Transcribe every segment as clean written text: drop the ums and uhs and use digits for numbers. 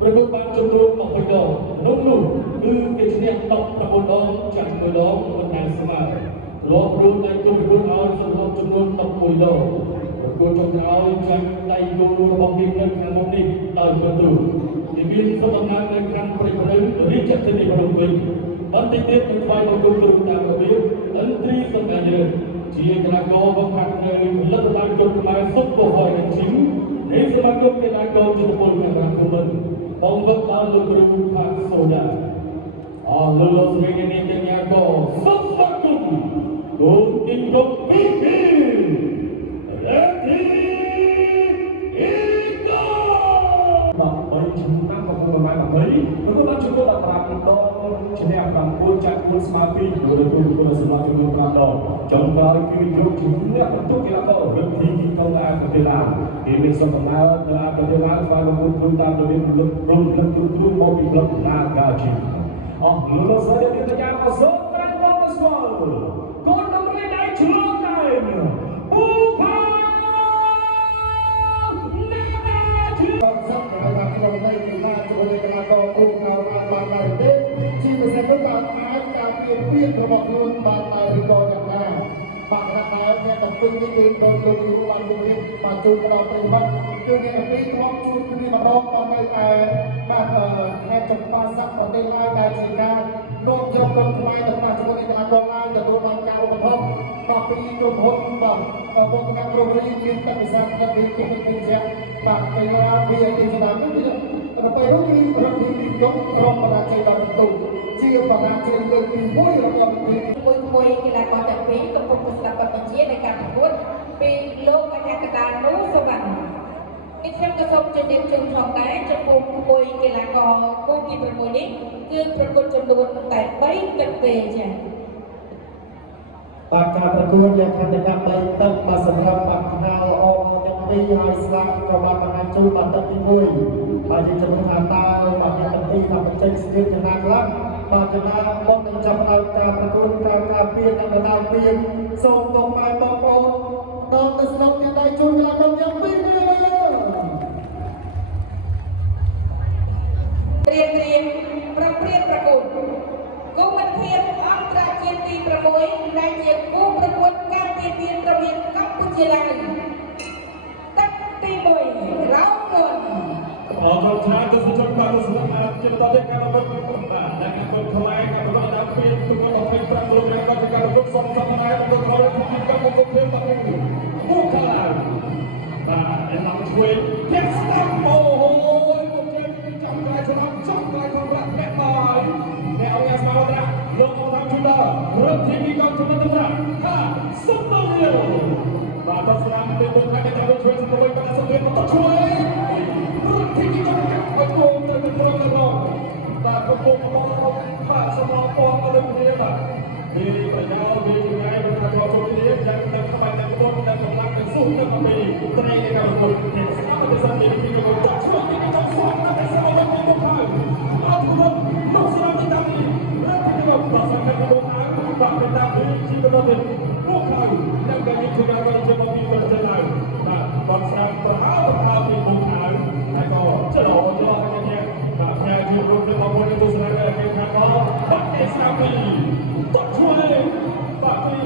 ប្រកួតបានចំនួន20ដងនោះគឺគេឈ្នះ19ដងចាក់1ដងមិនដែលស្មើរាប់រួមដៃគូប្រកួតឲ្យសរុបចំនួន11ដងប្រកួតចុងក្រោយចាក់ដៃគូរបស់គេនៅខាងមុខនេះដោយបន្ទូគេមានសុខដំណើរនៅខាងព្រៃភ្នៅរាជធានីភ្នំពេញបន្តិចទៀតនឹងស្វែងរកគ្រូតាមរបៀបឥន្ទ្រីសំកាញ់រឿងជាកីឡាករវឹកហាត់នៅផលិតផលជុំខ្មែរស៊ុបបូហយឈីមនៃសមាគមកីឡាករជិតពលក្នុងក្រុមបងវឹកដល់លោកគ្រូផាក់សូដាអរលោកស្រីនាងកញ្ញាក៏សុខសន្តិគូទីក្រុមពីរ៉ាទីអ៊ីកូ13ឆ្នាំប្រកួតបាន20ប្រកួតបានជម្រើស15ដងឈ្នះ9ចាក់គូស្មើ2លើគូសម្រាប់ចំនួន5ដងចុងក្រោយគឺយកជំនះបន្ទុកកីឡាកររឹកធីគីកូអាប្រទេសឡាវគេមានសុខដំណើរទៅអាប្រទេសឡាវបានប្រកួតរួមតាមរបៀបរំលឹកទូមកពីក្លឹបឡាកាជីអស់លោកស្រីនាងកញ្ញាក៏សូមតែមកស្គាល់កូនតម្រៃដៃឆ្លងតែពូផាក្នុងនៃកីឡាជាមួយកីឡាករគូកៅបានដែរទេជាពិសេសនោះបានអាចការពៀនរបស់ខ្លួនបានដែរឬក៏យ៉ាងណាបាទថាតែអ្នកតំពេញនេះគឺដោយលោកយូបានជំរាបបាទជួយផ្ដល់ប្រិមត្តគឺអ្នកទាំងពីរធ្លាប់ជួបគ្នាម្ដងក៏នៅតែបាទខេត្តចំប៉ាសាក់ប្រទេសឡាវដែលជាការនាំយកក្រុមខ្មែរទៅប៉ះជាមួយកីឡាករឡាវទទួលបានការឧបត្ថម្ភបាទពីក្រុមហ៊ុនបាទវត្តមានរមរីមានទឹកវិសាស្ត្រពីគុំពីជាបាទកីឡាវាទីស្ដាប់នេះទៅពេលនោះគឺរកទីយកក្រុមបរាជ័យដល់បន្ទូជាបរាជ័យលើកទី1របស់ទីមួយកីឡាករទាំងពីរកំពុងស្ដាប់បទបញ្ជានៃការប្រកួតពីលោកអាញាកតានូសវណ្ណនេះខ្ញុំក៏សូមជម្រាបជូនផងដែរចំពោះមួយកីឡាករគូទី6នេះគឺប្រកួតចំនួនតែ3ទឹកទេចា៎បាទការប្រកួតលក្ខណៈ3ទឹកបាទសម្រាប់បាត់ខ្នោអមទាំងពីរហើយស្លាប់ក៏បានបង្ហាញជូនបាទទឹកទី1បាទយើងចាំថាតើបាទអ្នកទាំងពីរថាបញ្ចេញស្ទាបយ៉ាងណាខ្លះបាទចំណាបងនឹងចាប់ដល់ការប្រកួតការពៀននិងដណ្ដើមពៀនសូមទុំម៉ែបងប្អូនដល់ទៅស្នុកទៀតដៃជូនកីឡាករទាំងពីររៀបប្រព្រឹត្តប្រកួតគូមិត្តភាពអន្តរជាតិទី6ដែលជាគូប្រកួតការពារទានរវាងកម្ពុជាឡាវទឹកទី1រ៉ោមុនអរគុណច្រើនទៅសុខចិត្តបាទសម្រាប់ជាបន្តទៅការប្រកួតបាទដែលការប្រកួតខ្មែរការប្រកួតដល់ពីប្រកួត25គីឡូក្រាមក៏ជាការប្រកួតសំខាន់ដែរប្រកួតខ្មែរក្នុងការប្រកួតភាពបាទពូខាឡាវបាទដែលនាំជួយទៀតស្ដាប់អូមុខជើងចំក្លាយសម្រាប់ចំក្លាយของប្រាក់អ្នកបាយអ្នកអង្គការស្មារតីលោកអត់តាមជួយដល់រត់ទីមីកំជំនឿតម្រាហាសុំដល់នេះបាទតស្រាមទៅទៅខាងតែជួយជួយសម្រួលបាទសុំទៅជួយរត់ទីមីកំឲ្យគោទៅទៅប្រកបបាទកំពុងមកបាទសមពណ៌ទៅលើគ្នាបាទពីប្រយោជន៍ពីជំនាញរបស់ការចូលគ្នាយ៉ាងទៅក្បាច់ទាំងពលទាំងកម្លាំងទាំងសុខទាំងអំពីត្រីនៃការប្រកួតទាំងស្មារតីសម្លេងទីកំចាក់ជួយទីកំស្វាក់តែសមពណ៌មកហើយអត់រត់មកស្រាប់ទីតាមនេះរត់ទីកំបាទសង្កេតមកហើយបាទទៅតាមនេះជីវិតទៅមកហើយទាំងតែមានជំនាញរបស់ជាមកពីប្រទេសឡាវបាទបងស្រាប់ប្រហែលពីមកហើយហើយក៏ចលោគ្នាបាទផ្នែកជំរុញរបស់ពលរដ្ឋទស្សនកិច្ចគេថាក៏បាត់ទេស្រាប់ពីតោះជួយបាទពី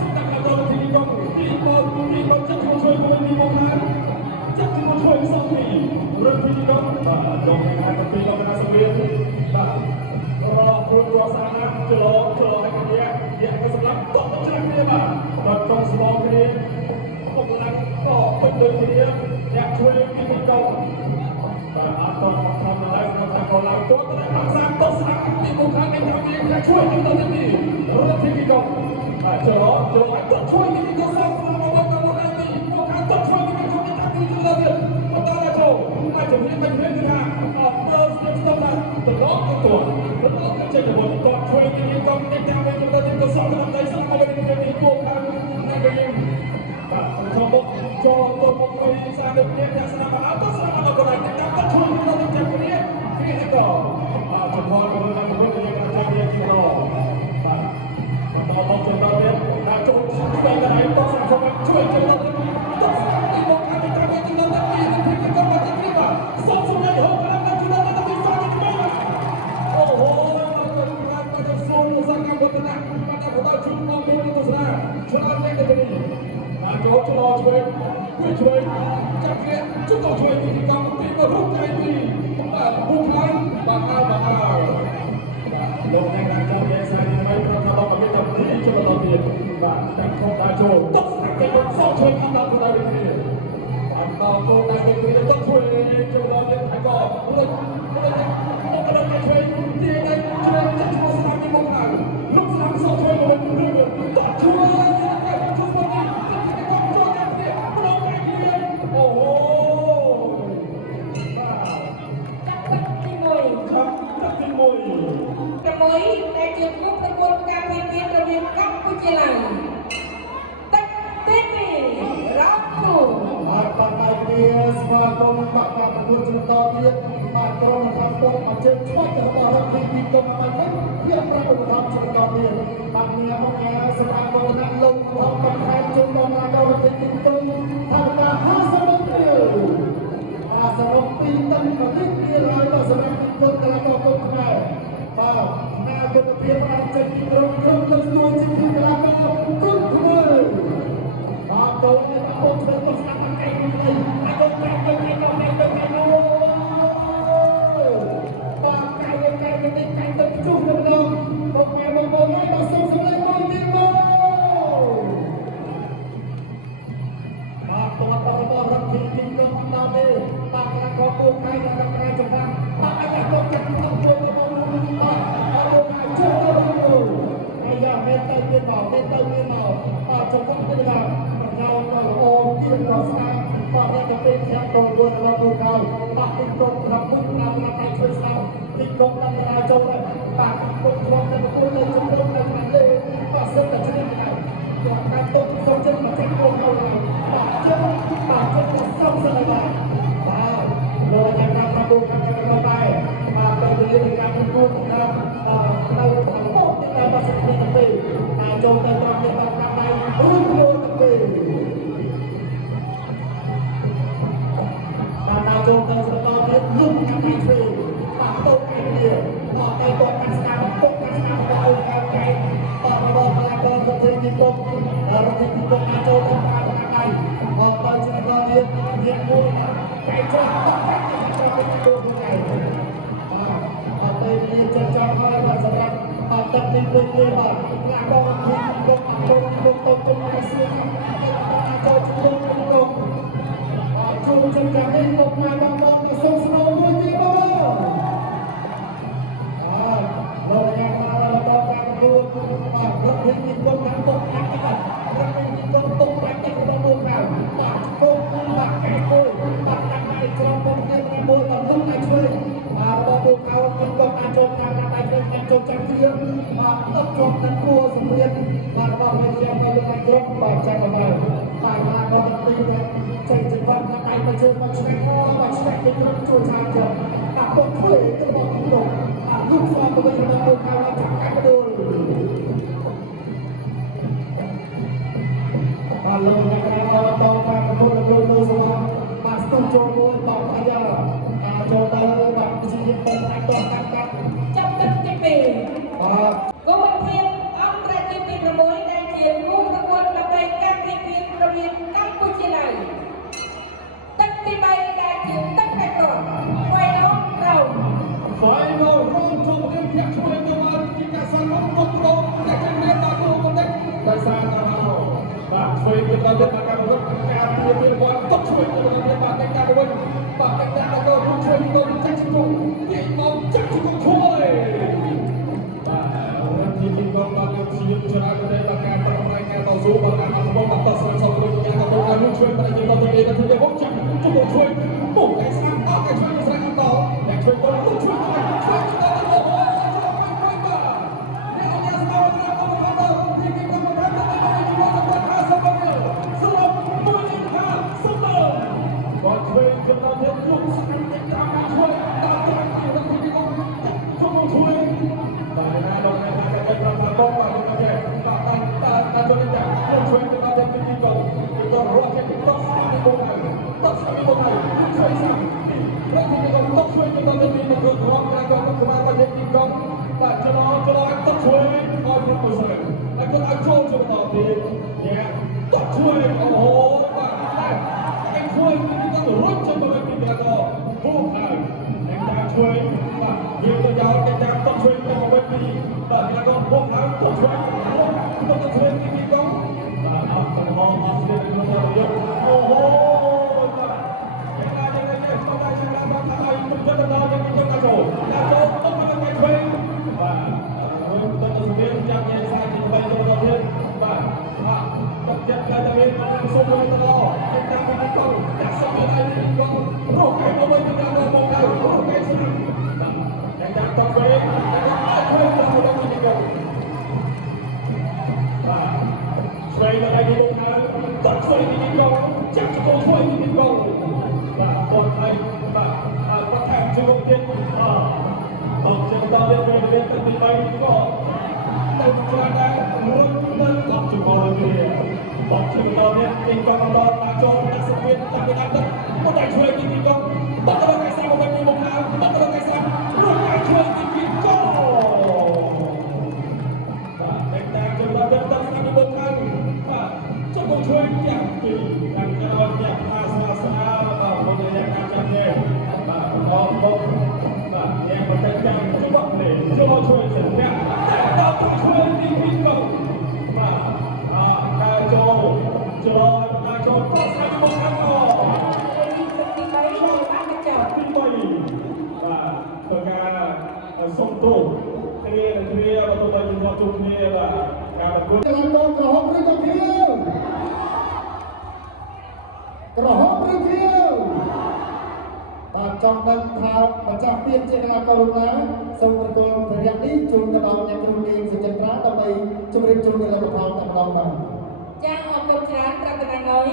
ស្ដាប់ដល់ទីកំទីបងចិត្តជួយមកពីមកហើយចិត្តជួយសោះពីរត់ទីកំបាទដល់ថ្ងៃទីដល់ណាសម្រៀងបាទរកគ្រូរកសាណាចលោឲ្យគ្នាយកទៅសម្រាប់តោះច្រាក់គ្នាបាទដល់កងស្មោគ្នាពុកឡើងក៏ពេញដូចគ្នាអ្នកជួយពីកំបាទអត់តធម្មតាក្នុងការកោឡើងគាត់តែរក្សាតោះស្រាក់ពីមុខខាងនេះថាវាជួយទៅទៅនេះរត់ទីកំបាទចលោឲ្យតោះជួយទីកំសោះមកមកនេះមកខាងតោះជួយទីកំនេះថាទីទៅទៅអត់ដល់ចូលអាចជំរាបថាអត់ទៅស្ទើរទៅដល់ទៅចេញទៅតោះជួយទីកំនេះតាមទៅទៅកំសោះទៅទៅស្មារតីទៅទីមកខាងនេះវិញបាទចូលមកចូលទៅមកពីសាទរគ្នាអ្នកស្នាមអត់ទៅស្នាមដល់កន្លែងនេះតាមទៅជួយទៅទៅចាក់គ្នាគ្នាក៏បាទចំពោះរបស់យើងយើងអាចនិយាយពីនោះបាទដល់មកចំណុចនេះដាក់ចូលស្គាល់កន្លែងទៅសម្រាប់ជួយទៅទៅទៅស្នាមទីមកខាងនេះតាមទៅទៅទីក៏មកទីបាទសុំសុំឲ្យហូបតាមទៅទៅ ช่วยที่กองตีมารุ่งใจดีผู้ค้าบางเอาลงในการจับแยกสายในประธานต้องมีแบบนี้จะมาต่อเพียงแต่ของตาโจต้องสังเกตว่าสองช่วยทำตามคนใดเป็นที่ต่อคนใดเป็นที่ต้องช่วยจะมาเล่นไทยก็เล่นต้องกำลังช่วยที่ไหนช่วยจะช่วยสนามที่มองหาลูกสนามสองช่วยมาเป็นเรื่องต่อช่วยช่วยคนนี้จะต้องช่วยกันเนี่ยเราแข่งเรียนโอ้โหจับที่มวย ครับจับที่มวย กระมวยแต่จุดรูปกระบวนการเรียนระเบียบกัมพูชาลัยตัดเต้นรับครู Partai dia semakom bakal berkunjung tauhid makron kampung macam cepat terbaru di kemaman yang berada di tauhid taknya hanya semakom nak long kampung kampung mengagau di pintu tanpa hasil pintu kelik kira pasal pintu kalau kau kenal nah kemudian macam pintu terus jadi kalau kau kenal kau ni tak kau terus Hãy subscribe cho kênh Ghiền Mì Gõ để không bỏ lỡ ក៏មកហើយទៅជួយទៅជួយទីកងបាទអត់ទៅមកអត់ស្គាល់ក្នុងរយៈអូហូយ៉ាងណាយ៉ាងណាស្គាល់តែយ៉ាងណាបាទហើយទៅទៅដល់យ៉ាងនេះទៅចូលទៅមកទៅឆ្វេងបាទរួមទៅស្គាល់ចាំយ៉ាងសាជាទៅទៅទៀតបាទបាទចិត្តតែមានសុំទៅដល់តែទីកងតែសុំទៅទីកងរកឲ្យទៅវិញទៅដល់មកទៅរកឲ្យស្គាល់តែតាមទៅវិញទៅដល់ទីកងស្វែងរកឲ្យលោកហើយតាក់ស្វែងទីកងចាក់ចូលស្វែងទីកងបាទអត់ហើយបាទគាត់ថាជុំទៀតអត់ចឹងដល់វាទៅទី3ក៏ទៅច្រើនដែររុញទៅកប់ជុំអរគ្នាបោះជុំដល់នេះទីកងដល់តាចូលដាក់សុភីតាំងពីដើមទឹកគាត់តែជួយទីកងបាត់ទៅកែសាមកទៅមកហើយបាត់ទៅកែសារុញឲ្យជួយទីកងតែជុំដល់ទឹកតាំងពីមកហើយបាទចុះមកជួយទាំងពីរខាងក្រោយទាំងអាសាស្អាតបាទមកយ៉ាងណាចាំទេបាទដល់មកបាទយ៉ាងមិនតែចាំជួបនេះចូលមកជួយសិនតែដល់ទៅជួយទីពីរបាទការចូលការចូលក៏ស្អាតមកខាងអូទី3បានចោលទី3បាទធ្វើការសុំទោសគ្នាបើទៅវិញមកជួបគ្នាបាទការប្រកួត Jangan kau kerahap beri tak kira. Kerahap beri kira. Tak cakap tak macam pian cakap kau rumah. Semua betul teriak ni cuma dalam yang kerugian sejahtera tapi cuma cuma dalam kepala tak dalam. ចាអរគុណច្រើនប្រកបដោយ